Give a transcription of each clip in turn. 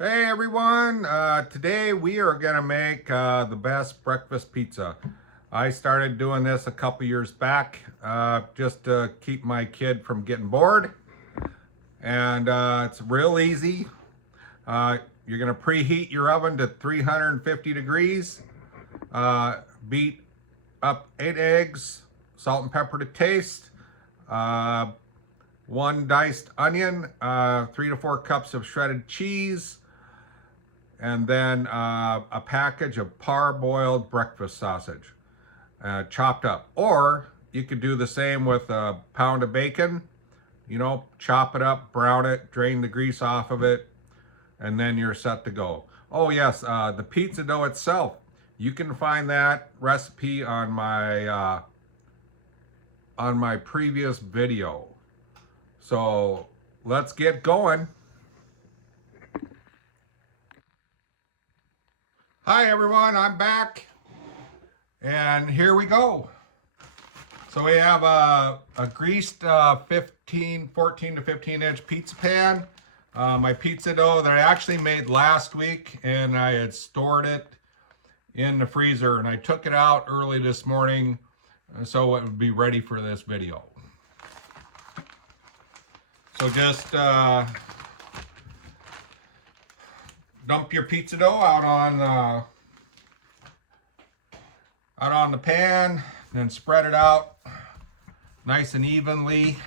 Hey everyone, today we are going to make the best breakfast pizza. I started doing this a couple years back just to keep my kid from getting bored. And it's real easy. You're going to preheat your oven to 350 degrees. Beat up 8 eggs, salt and pepper to taste. Uh, 1 diced onion, 3 to 4 cups of shredded cheese, and then a package of parboiled breakfast sausage, chopped up. Or you could do the same with a pound of bacon. You know, chop it up, brown it, drain the grease off of it, and then you're set to go. Oh yes, the pizza dough itself. You can find that recipe on my previous video. So let's get going. Hi everyone, I'm back. And here we go. So we have a greased 14 to 15 inch pizza pan. My pizza dough that I actually made last week, and I had stored it in the freezer, and I took it out early this morning so it would be ready for this video. So just dump your pizza dough out on the pan, and then spread it out nice and evenly.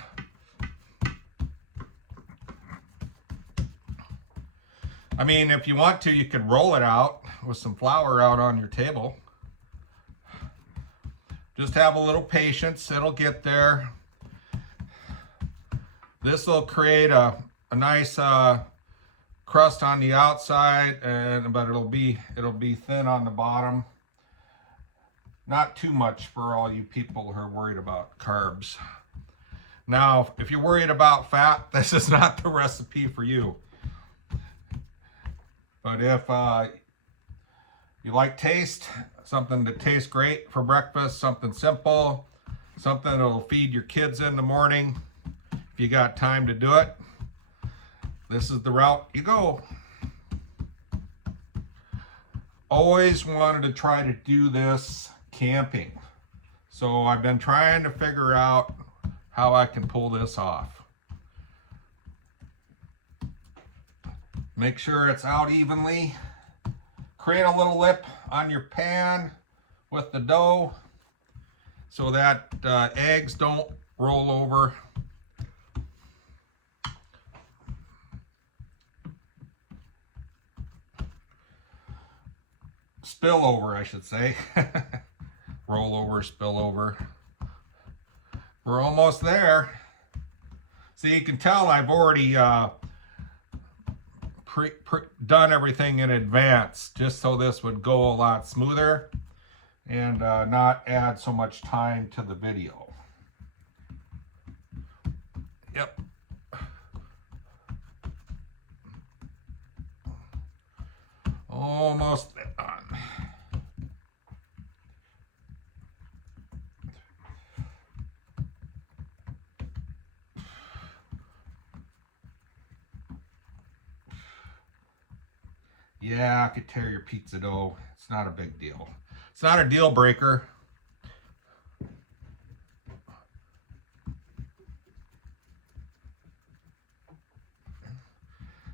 I mean, if you want to, you could roll it out with some flour out on your table. Just have a little patience, it'll get there. This will create a nice crust on the outside, but it'll be thin on the bottom. Not too much for all you people who are worried about carbs. Now, if you're worried about fat, this is not the recipe for you. But if you like taste, something that tastes great for breakfast, something simple, something that'll feed your kids in the morning, if you got time to do it, this is the route you go. Always wanted to try to do this camping. So I've been trying to figure out how I can pull this off. Make sure it's out evenly. Create a little lip on your pan with the dough so that eggs don't roll over. Spill over, I should say. Roll over, spill over. We're almost there. See, you can tell I've already done everything in advance, just so this would go a lot smoother and not add so much time to the video. Yep. Almost done. Yeah, I could tear your pizza dough. It's not a big deal. It's not a deal breaker.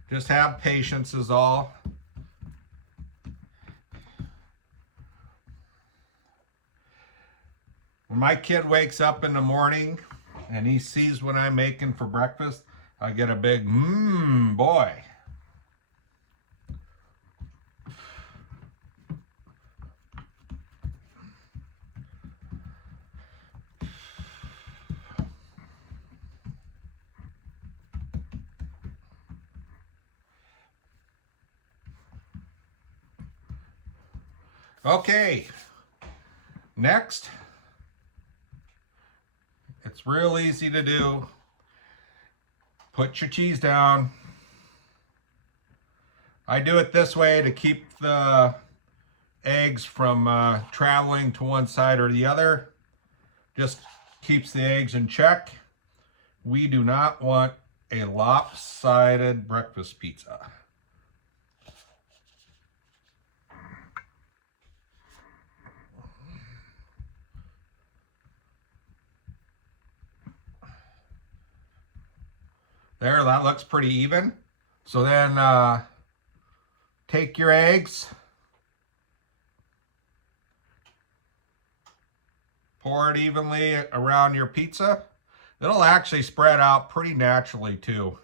Just have patience is all. When my kid wakes up in the morning and he sees what I'm making for breakfast, I get a big boy. Okay, next, it's real easy to do. Put your cheese down. I do it this way to keep the eggs from traveling to one side or the other. Just keeps the eggs in check. We do not want a lopsided breakfast pizza. There, that looks pretty even. So then take your eggs, pour it evenly around your pizza. It'll actually spread out pretty naturally too.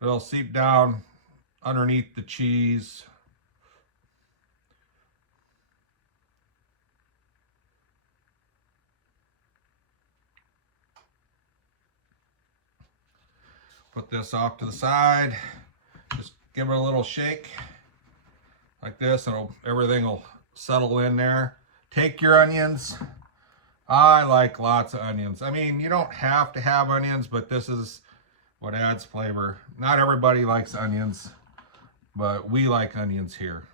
It'll seep down underneath the cheese. Put this off to the side. Just give it a little shake like this, and everything will settle in there. Take your onions. I like lots of onions. I mean, you don't have to have onions, but this is what adds flavor. Not everybody likes onions, but we like onions here.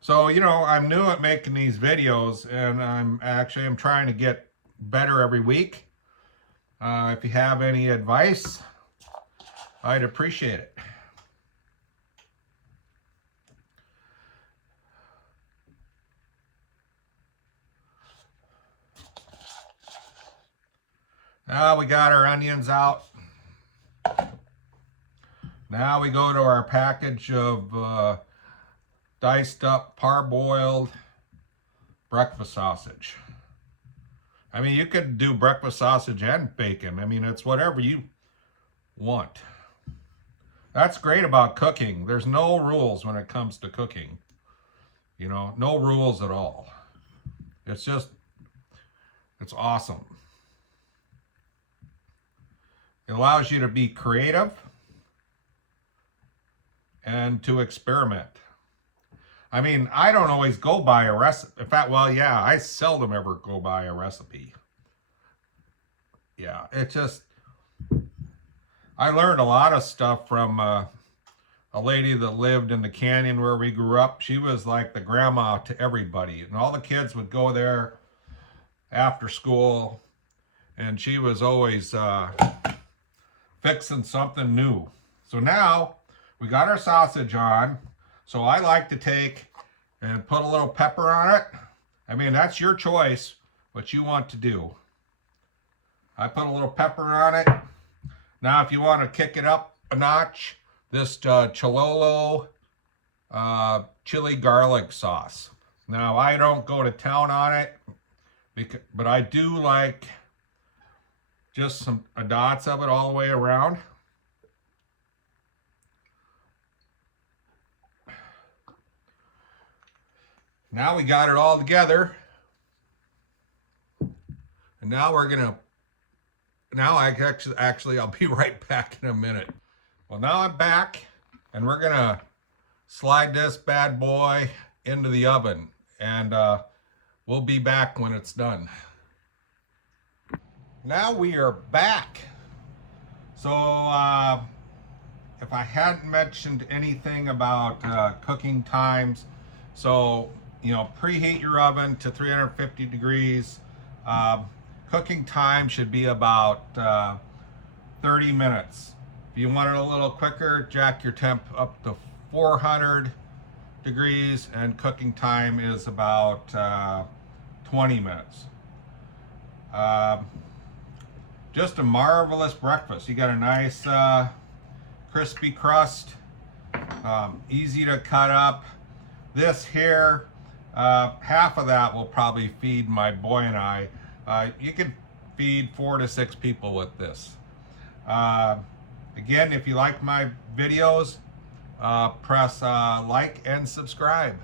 So, you know, I'm new at making these videos, and I'm trying to get better every week. If you have any advice, I'd appreciate it. Now we got our onions out. Now we go to our package of diced up, parboiled breakfast sausage. I mean, you could do breakfast sausage and bacon. I mean, it's whatever you want. That's great about cooking. There's no rules when it comes to cooking. You know, no rules at all. It's awesome. It allows you to be creative and to experiment. I mean, I don't always go by a recipe. In fact, well, yeah, I seldom ever go by a recipe. Yeah, I learned a lot of stuff from a lady that lived in the canyon where we grew up. She was like the grandma to everybody, and all the kids would go there after school, and she was always fixing something new. So now we got our sausage on. So I like to take and put a little pepper on it. I mean, that's your choice, what you want to do. I put a little pepper on it. Now, if you want to kick it up a notch, this Cholula chili garlic sauce. Now, I don't go to town on it, but I do like just some dots of it all the way around. Now we got it all together. And now I'll be right back in a minute. Well, now I'm back, and we're gonna slide this bad boy into the oven, and we'll be back when it's done. Now we are back. So if I hadn't mentioned anything about cooking times, so you know, preheat your oven to 350 degrees. Cooking time should be about 30 minutes. If you want it a little quicker, jack your temp up to 400 degrees, and cooking time is about 20 minutes. Just a marvelous breakfast. You got a nice crispy crust, easy to cut up. This here, half of that will probably feed my boy and I. You can feed 4 to 6 people with this. Again, if you like my videos, press like and subscribe.